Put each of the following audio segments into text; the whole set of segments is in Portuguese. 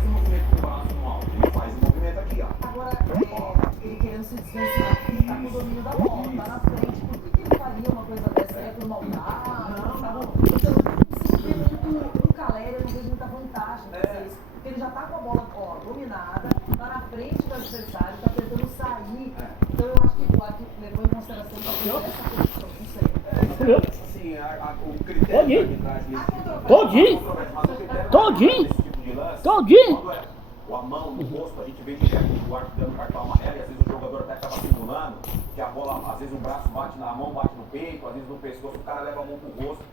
faz um movimento com o braço no alto, ele faz um movimento aqui, ó. Agora, ele querendo se desvencilhar, porque tá com o domínio da bola, tá na frente. Por que ele faria uma coisa dessa? É por maldade? Então, eu não consigo ver muito o Caleri, eu não vejo muita vantagem em fazer isso. Porque ele já tá com a bola dominada, tá na frente do adversário, tá tentando sair. Então eu acho que o Arthur levou em consideração talvez essa posição, não sei. Assim, o critério de arbitragem Todinho. Todinho. desse tipo de lance, Todinho. quando é a mão no rosto, a gente vê direto o árbitro dando cartão amarelo e às vezes o jogador até acaba simulando, que a bola, às vezes o braço bate na mão, bate no peito, às vezes no pescoço, o cara leva a mão pro rosto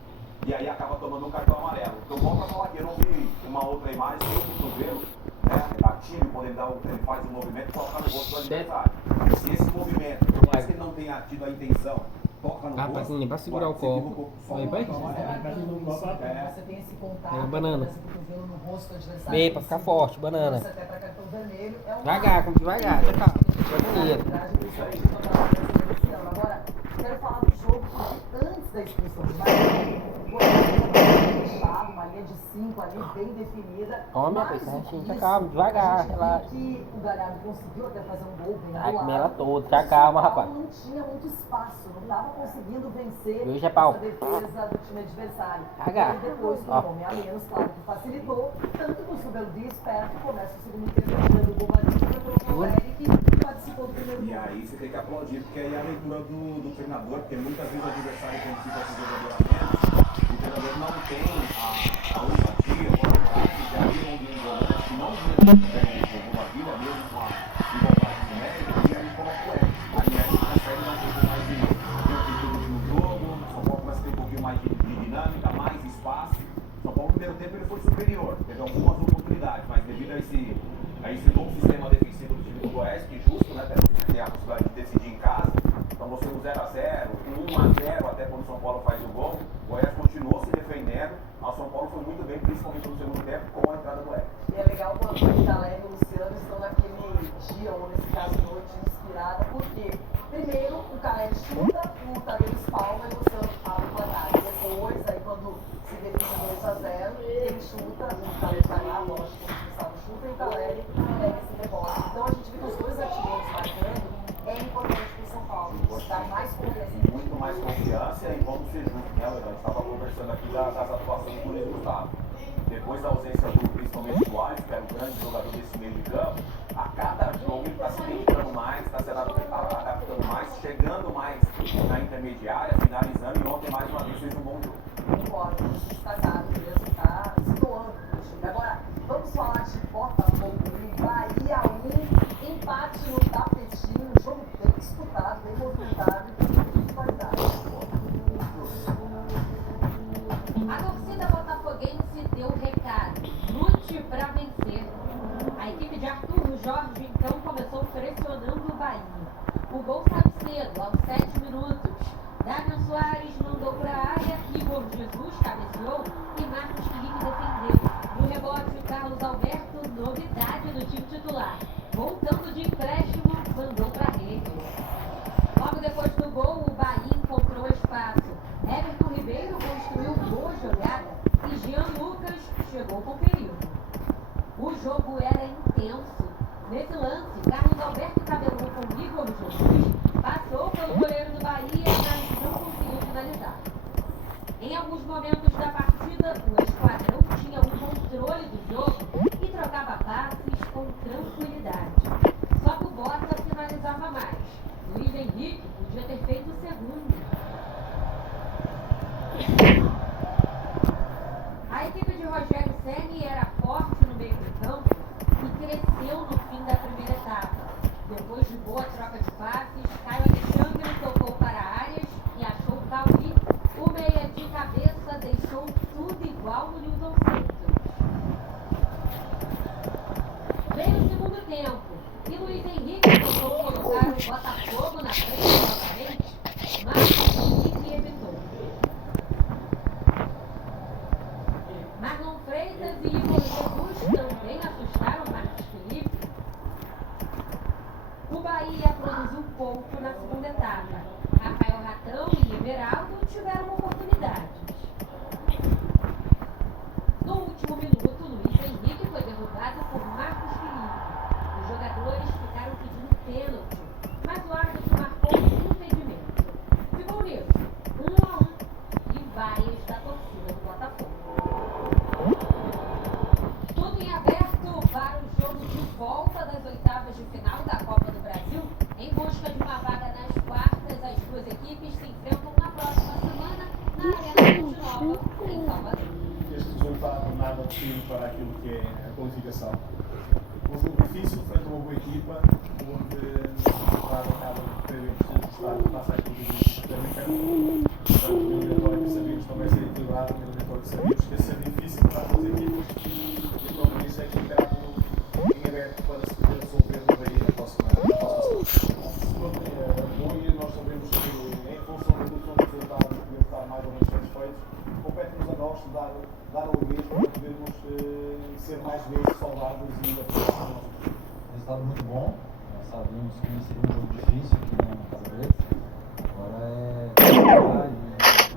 e aí acaba tomando um cartão amarelo. Então volta a falar aqui, eu não vi uma outra imagem que o cotovelo, né, batido, quando ele faz um movimento, coloca no rosto do adversário. Se esse movimento, por mais que ele não tenha tido a intenção, toca no rosto, pra segurar o copo. Vai, vai. Você tem esse contato, É, banana. esse cotovelo no rosto do adversário. Meio pra ficar forte, banana. Você até pra cartão vermelho. É uma Devagar, com devagar, calma. Agora, quero falar do jogo porque antes da expulsão do Bahia, o Goiás fechado, uma linha de 5 ali bem definida. Ó, minha coisa, certinho, calma, devagar, relaxa. Que o Galhardo conseguiu até fazer um gol bem Vai do comer ela lado. toda, já calma, rapaz. Não tinha muito espaço, não estava conseguindo vencer Hoje é pau. essa defesa do time adversário. H. E depois, com Ó. o homem a menos, claro que facilitou, tanto que o Subeldia espera que comece o segundo tempo tirando o gol Marinho para o Eric, que participou do primeiro e gol. aí você tem que aplaudir, porque aí é a leitura do treinador, porque muitas vezes o adversário quando fica com o jogador a menos, o treinador não tem a ousadia, ou a coragem de abrir um volante que não vinha com a vida, mesmo com a igualdade numérica, e aí coloca o Eric. Aí a gente consegue dar um pouco mais de amplitude no jogo, São Paulo começa a ter um pouquinho mais de dinâmica, mais espaço. São Paulo no primeiro tempo ele foi superior, teve algumas oportunidades, mas devido a esse novo sistema defensivo do time do Goiás, que justo, né, tem a possibilidade de decidir em casa, então você um 0x0, um 1x0 até quando o São Paulo faz o gol, o Goiás continuou se defendendo, o São Paulo foi muito bem, principalmente no segundo tempo, com a entrada do Eric. E é legal quando o Galera e o Luciano estão naquele dia, ou nesse caso noite, inspirada, porque primeiro o Caleb chuta, o Tadeu espalma e o Luciano abre o placar. Depois, aí quando se define 2x0, ele chuta, o Caleb vai lá, lógico, o Gustavo chuta e o Caleb pega esse rebote. Então a gente vê que os dois artilheiros marcando é importante para o São Paulo, dá mais confiança. Muito mais confiança e vamos ser justos, né, Leandro? A gente estava conversando aqui das atuações do Luiz Gustavo. Depois da ausência principalmente do Alisson, que era o grande jogador desse meio de campo, a cada jogo ele está se dedicando mais, está se adaptando mais, chegando mais na intermediária, finalizando, e ontem mais uma vez fez um bom jogo. Concordo, destacado mesmo, tá se doando. Agora, vamos falar de Botafogo e Bahia 1, empate no tapetinho, um jogo bem disputado, bem movimentado, de qualidade. A torcida botafoguense deu o recado: lute para vencer. A equipe de Arthur Jorge então começou pressionando o Bahia. O gol saiu cedo, aos 7 minutos. Damian Soares mandou para a área, Igor Jesus cabeceou e Marcos Felipe defendeu. No rebote, Carlos Alberto, novidade no time titular. Voltando de empréstimo, mandou para a rede. Logo depois do gol, o Bahia encontrou espaço. Everton Ribeiro construiu boa jogada e Jean Lucas chegou com perigo. O jogo era intenso. Nesse lance, Carlos Alberto tabelou com Igor Jesus, passou pelo goleiro do Bahia, mas não conseguiu finalizar. Em alguns momentos da partida, o esquadrão tinha o controle do jogo e trocava passes com tranquilidade. Só que o Bota finalizava mais. Luiz Henrique podia ter feito o segundo. A equipe de Rogério Ceni era forte no meio do campo e cresceu no fim da primeira etapa. Depois de boa troca de passes, Caio Alexandre tocou para Arias e achou o Cauí. O meia de cabeça deixou tudo igual no Newton Santos. Veio o segundo tempo e Luiz Henrique tentou colocar o Botafogo na frente novamente, mas Henrique evitou. Marlon Freitas e Igor Jesus também assustaram Marcos Felipe. O Bahia produziu pouco na segunda etapa. Rafael Ratão e Everaldo tiveram oportunidades. No último minuto, Luiz Henrique foi derrubado por volta das oitavas de final da Copa do Brasil. Em busca de uma vaga nas quartas, as duas equipes se enfrentam na próxima semana na Arena Fonte Nova, em Salvador. Este resultado nada define para aquilo que é a qualificação. Um jogo difícil, frente a uma boa equipa, onde o resultado acaba por ter estar passa aquilo que também quer. Portanto, uma eliminatória que sabíamos que não vai ser equilibrada, uma eliminatória que sabíamos que ia ser difícil para as duas equipas e pronto, isso é que ficará em aberto para se poder resolver no Bahia na próxima semana. Pronto, Boia, nós sabemos que em função da evolução do resultado podemos estar mais ou menos satisfeitos. Compete-nos a nós dar o mesmo para podermos ser mais vezes saudáveis e aproximar nós. Resultado muito bom. Nós sabíamos que seria um jogo difícil aqui na casa deles. Agora é trabalhar e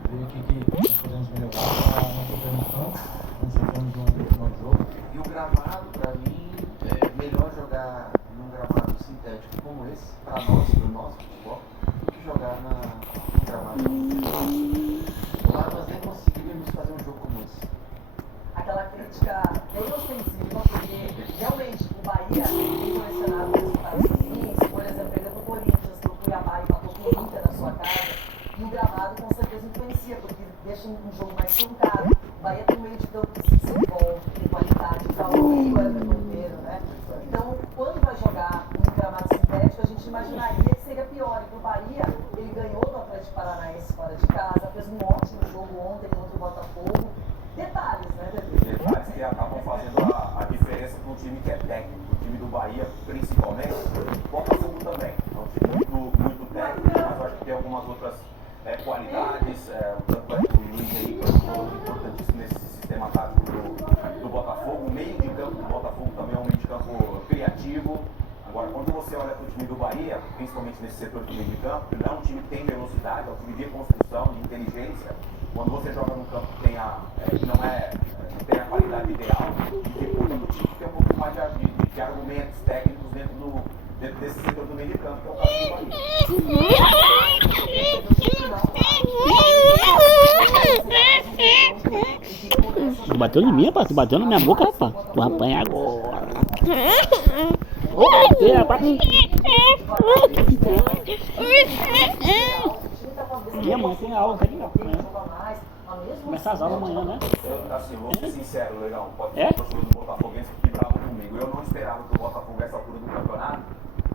ver o que nós podemos melhorar para não sofrermos tanto, não sofrermos no final do jogo. E o gramado, para mim, é melhor jogar num gramado sintético como esse, para nós, no nosso futebol, do que jogar num gramado lá nós nem conseguiríamos fazer um jogo como esse. Aquela crítica bem ostensiva, porque realmente o Bahia tem colecionado resultados ruins, por exemplo, perdeu pro Corinthians, pro Cuiabá e empatou com o Inter na sua casa, e o gramado com certeza influencia, porque deixa um jogo mais truncado. O Bahia tem um meio de campo que se desenvolve, tem qualidade, o Paulinho era inteiro, né? Então, quando vai jogar um gramado sintético, a gente imaginaria que seria pior. E pro Bahia, ele ganhou do Atlético Paranaense fora de casa, fez um ótimo jogo ontem contra o Botafogo. Detalhes, né, Bebê? Detalhes que acabam fazendo a diferença para um time que é técnico. O time do Bahia, principalmente, o Botafogo também. É um time muito técnico, mas eu acho que tem algumas outras qualidades. Tanto é que o Luiz Henrique é um jogador importantíssimo nesse sistema tático do Botafogo. O meio de campo do Botafogo também é um meio de campo criativo. Agora, quando você olha para o time do Bahia, principalmente nesse setor do meio de campo, ele é um time que tem velocidade, é um time de construção, de inteligência. Quando você joga num campo que não tem a qualidade ideal, dificulta para o time ter um pouco mais de argumentos técnicos dentro desse setor do meio de campo, que é o caso do Bahia. Tu bateu em mim, rapaz? Tu bateu na minha boca, rapaz? Tu vai apanhar agora. Vou bater, rapaz. Minha mãe tem aula, tá ligado? Começar as aulas amanhã, né? Assim, vou ser sincero, Legal. Pode ser É? o torcedor do Botafoguense que bravo comigo. Eu não esperava que o Botafogo, nessa altura do campeonato,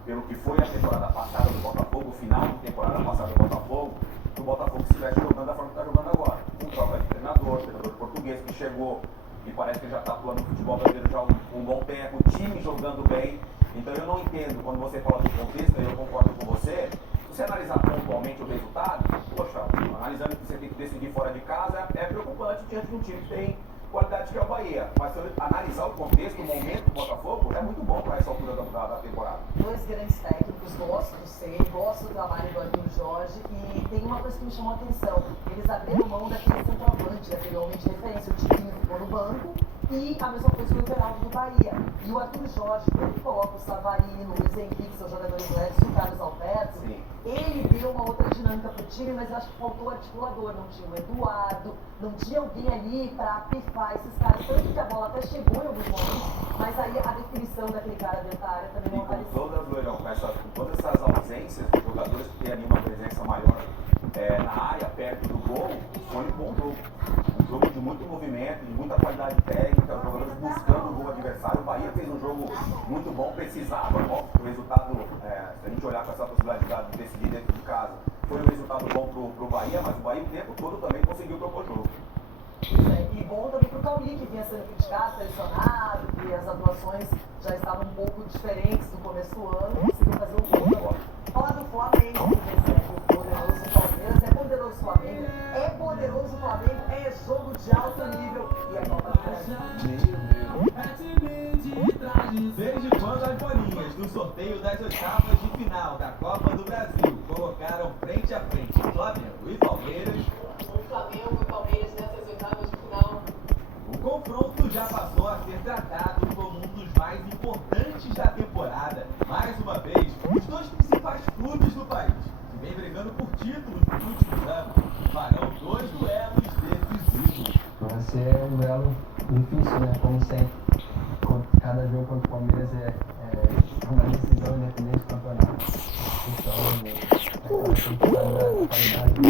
pelo que foi a temporada passada do Botafogo, o final da temporada passada do Botafogo, que o Botafogo estivesse jogando da forma que está jogando agora. Com troca de treinador português que chegou e parece que já está atuando no futebol brasileiro já há um bom tempo, o time jogando bem. Então eu não entendo quando você fala do contexto, e eu concordo com você. Se você analisar pontualmente o resultado, poxa, analisando que você tem que decidir fora de casa, é preocupante diante de um time que tem qualidade que é o Bahia. Mas se eu analisar o contexto, o momento do Botafogo, é muito bom para essa altura da temporada. Dois grandes técnicos, gosto do Sei, gosto do trabalho do Arthur Jorge, e tem uma coisa que me chamou a atenção: eles abriram mão daquele centroavante, daquele homem de referência, o Tiquinho ficou no banco, e a mesma coisa com o Everaldo do Bahia. E o Arthur Jorge, quando ele coloca o Savarino, o Luiz Henrique, seus jogadores leves, e o Carlos Alberto, ele deu uma outra dinâmica pro time, mas eu acho que faltou articulador, não tinha o Eduardo, não tinha alguém ali para pifar esses caras, tanto que a bola até chegou em alguns momentos, mas aí a definição daquele cara dentro da área também E não com apareceu. todas essas ausências de jogadores que têm ali uma presença maior na área, perto do gol, foi um bom jogo. Um jogo de muito movimento, de muita qualidade técnica, os jogadores buscando o gol adversário. O Bahia fez um jogo muito bom, precisava. Óbvio, o resultado, se a gente olhar com essa possibilidade de decidir dentro de casa, foi um resultado bom pro Bahia, mas o Bahia o tempo todo também conseguiu propor jogo. E bom também pro Cauli, que vinha sendo criticado, pressionado, que as atuações já estavam um pouco diferentes do começo do ano, conseguiu fazer um gol agora. Falar do Flamengo, que recebe o poderoso Palmeiras, é poderoso Flamengo, é poderoso Flamengo, é jogo de alto nível e é Copa do Brasil. Desde quando as bolinhas do sorteio das oitavas de final da Copa do Brasil colocaram frente a frente Flamengo e Palmeiras, O Flamengo e o Palmeiras nessas oitavas de final. o confronto já passou a ser tratado como um dos mais importantes da temporada. Mais uma vez, os dois principais clubes do país, que vem brigando por títulos nos últimos anos, farão dois duelos decisivos. Vai ser um duelo difícil, né? Como sempre. Cada jogo contra o Palmeiras é na decisão independente do campeonato. Então, aquela questão da qualidade do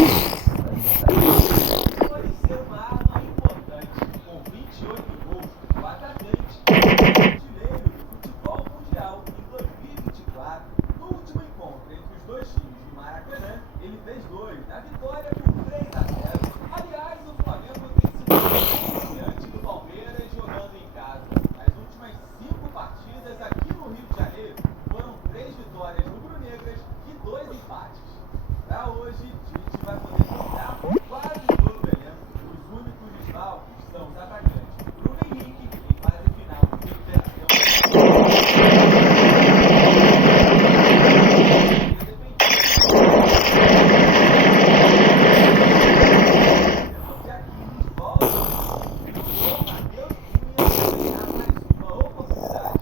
adversário. Pode ser uma arma importante. Com 28 gols, o atacante é o artilheiro do futebol mundial em 2024. No último encontro entre os dois times de Maracanã, ele fez 2 na vitória por 3-0. Aliás, o Flamengo tem sido diante do Palmeiras jogando em casa. As últimas 5 partidas aqui no Rio de Janeiro foram 3 vitórias rubro-negras e 2 empates. Para hoje, Tite vai poder contar com quase todo o elenco. Os únicos desfalques são os atacantes Bruno Henrique, em fase final de recuperação. De Aquiles volta. O Matheus Cunha vai ganhar mais uma oportunidade.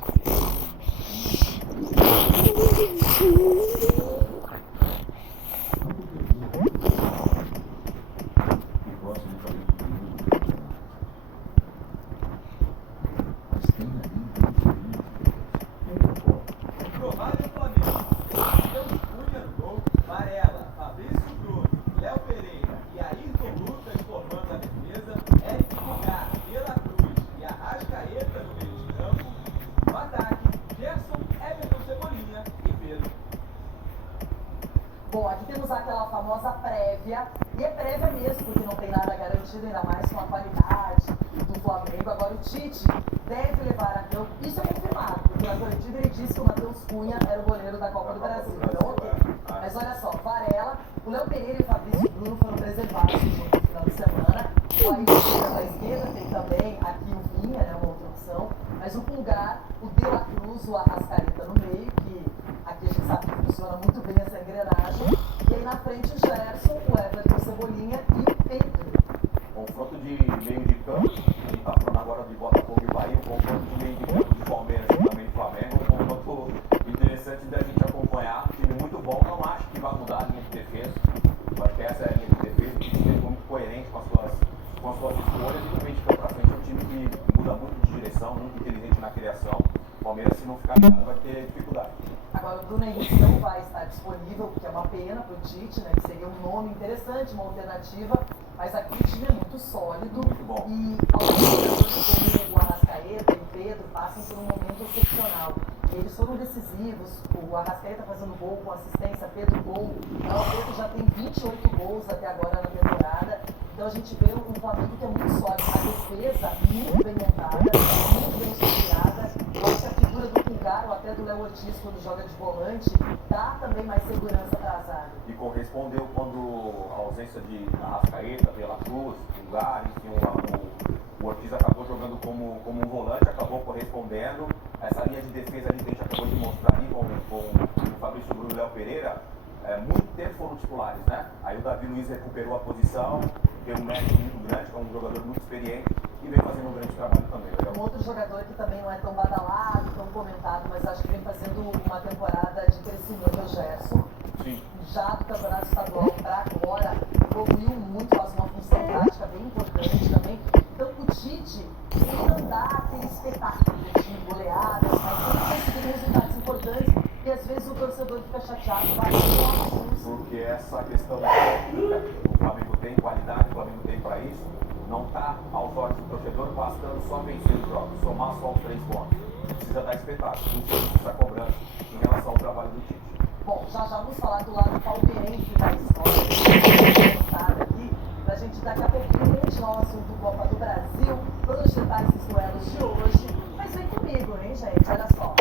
Provável Flamengo. Matheus Cunha no gol, Varela, Fabrício Bruno, Léo Pereira e Ayrton Lucas formando a defesa, Eric Pulgar, De La Cruz e Arrascaeta no meio de campo, no ataque, Gerson, Everton Cebolinha e Pedro. Bom, aqui temos aquela famosa prévia, e é prévia mesmo, porque não tem nada garantido, ainda mais com a qualidade do Flamengo. Agora o Tite deve levar a campo, isso é confirmado, porque na coletiva ele disse que o Matheus Cunha era o goleiro da Copa do Brasil, então ok. Mas olha só, Varela, o Léo Pereira e o Fabrício Bruno foram preservados no jogo do final de semana. O Ayrton na esquerda, tem também aqui o Vinha, né, uma outra opção, mas o Pulgar, o De La Cruz, o Arrascaeta no meio, que aqui a gente sabe que funciona muito bem essa engrenagem. E aí na frente o Gerson, o Everton Cebolinha e o Pedro. Confronto de meio de campo, a gente está falando agora de Botafogo e Bahia, o confronto de meio de campo de Palmeiras e também Flamengo, um confronto interessante da gente acompanhar. Um time muito bom, não acho que vai mudar a linha de defesa. Eu acho que essa é a linha de defesa, um time muito coerente com as suas escolhas, e no meio de campo para frente é um time que muda muito de direção, muito inteligente na criação. O Palmeiras, se não ficar ligado, vai ter dificuldade. Agora o Bruno Henrique não vai estar disponível, o que é uma pena para o Tite, né? Que seria um nome interessante, uma alternativa, mas aqui o time é muito sólido. Muito bom. E alguns jogadores como o Arrascaeta e o Pedro passam por um momento excepcional. Eles foram decisivos, o Arrascaeta fazendo gol com assistência, Pedro gol. Então, o Pedro já tem 28 gols até agora na temporada. Então a gente vê um Flamengo que é muito sólido, a defesa muito bem montada, muito bem estruturada. Eu acho que a figura do Pulgar, ou até do Léo Ortiz, quando joga de volante, dá também mais segurança para a zaga. E correspondeu quando a ausência de Arrascaeta, De La Cruz, Pulgar, enfim, o Ortiz acabou jogando como um volante, acabou correspondendo. Essa linha de defesa ali que a gente acabou de mostrar ali com o Fabrício Bruno e o Léo Pereira, muito tempo foram titulares, né? Aí o Davi Luiz recuperou a posição, teve um mérito muito grande, é um jogador muito experiente e vem fazendo um grande trabalho também. Um outro jogador que também não é tão badalado, tão comentado, mas acho que vem fazendo uma temporada de crescimento, é o Gerson. Sim. Já do campeonato estadual para agora, evoluiu muito, faz uma função tática bem importante também. Então o Tite, ele não dá aquele espetáculo de goleadas, mas ele conseguindo resultados importantes e às vezes o torcedor fica chateado, vai porque essa questão da técnica, o Flamengo tem qualidade, o Flamengo tem para isso, não está aos olhos do torcedor bastando só vencer os jogos, somar só os 3 pontos. Precisa dar espetáculo, isso está cobrando em relação ao trabalho do Tite. Bom, já vamos falar do lado palmeirense da história, aqui, pra gente daqui a pouquinho continuar o assunto do Copa do Brasil, projetar esses duelos de hoje. Mas vem comigo, hein, gente? Olha só.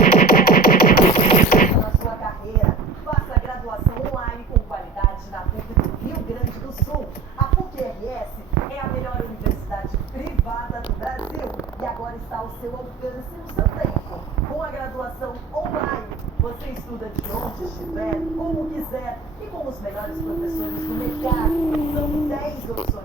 Na sua carreira, faça graduação online com qualidade na PUC do Rio Grande do Sul. A PUC-RS é a melhor universidade privada do Brasil e agora está ao seu alcance no seu tempo. Com a graduação online, você estuda de onde estiver, como quiser e com os melhores professores do mercado. São 10 opções